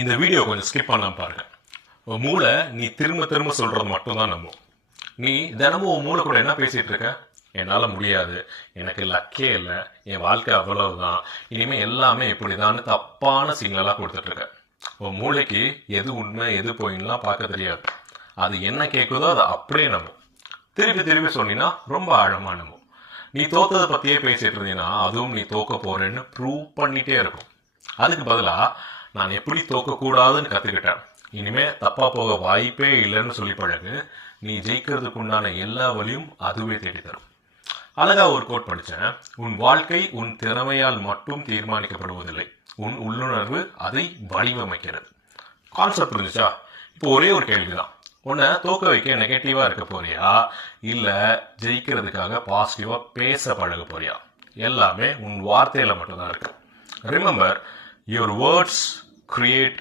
இந்த வீடியோ கொஞ்சம் ஸ்கிப் பண்ணாம பாருங்க. உன் மூளை நீ திரும்ப திரும்ப சொல்றது மட்டும் தான் நம்பும். நீ தினமும் உன் மூளை கூட என்ன பேசிட்டு இருக்க? என்னால் முடியாது, எனக்கு லக்கே இல்லை, என் வாழ்க்கை அவ்வளவுதான், இனிமே எல்லாமே இப்படிதான் தப்பான சிக்னலாக கொடுத்துட்டு இருக்க. உன் மூளைக்கு எது உண்மை எது போயின்லாம் பார்க்க தெரியாது. அது என்ன கேட்குதோ அதை அப்படியே நம்பும். திருப்பி திருப்பி சொன்னீங்கன்னா ரொம்ப ஆழமா நம்பும். நீ தோத்ததை பற்றியே பேசிட்டு இருந்தீங்கன்னா அதுவும் நீ தோக்க போறேன்னு ப்ரூவ் பண்ணிட்டே இருக்கும். அதுக்கு பதிலாக நான் எப்படி தோக்கக்கூடாதுன்னு கற்றுக்கிட்டேன், இனிமே தப்பா போக வாய்ப்பே இல்லைன்னு சொல்லி பழகு. நீ ஜெயிக்கிறதுக்கு உண்டான எல்லா வழியும் அதுவே தேடி தரும். அழகா ஒரு கோட் படித்தேன். உன் வாழ்க்கை உன் திறமையால் மட்டும் தீர்மானிக்கப்படுவதில்லை, உன் உள்ளுணர்வு அதை வடிவமைக்கிறது. கான்செப்ட் புரிஞ்சுச்சா? இப்போ ஒரே ஒரு கேள்விதான். உன்னை தோக்க வைக்க நெகட்டிவா இருக்க போறியா, இல்ல ஜெயிக்கிறதுக்காக பாசிட்டிவா பேச பழக போறியா? எல்லாமே உன் வார்த்தையில மட்டும்தான் இருக்கு. Remember, your words create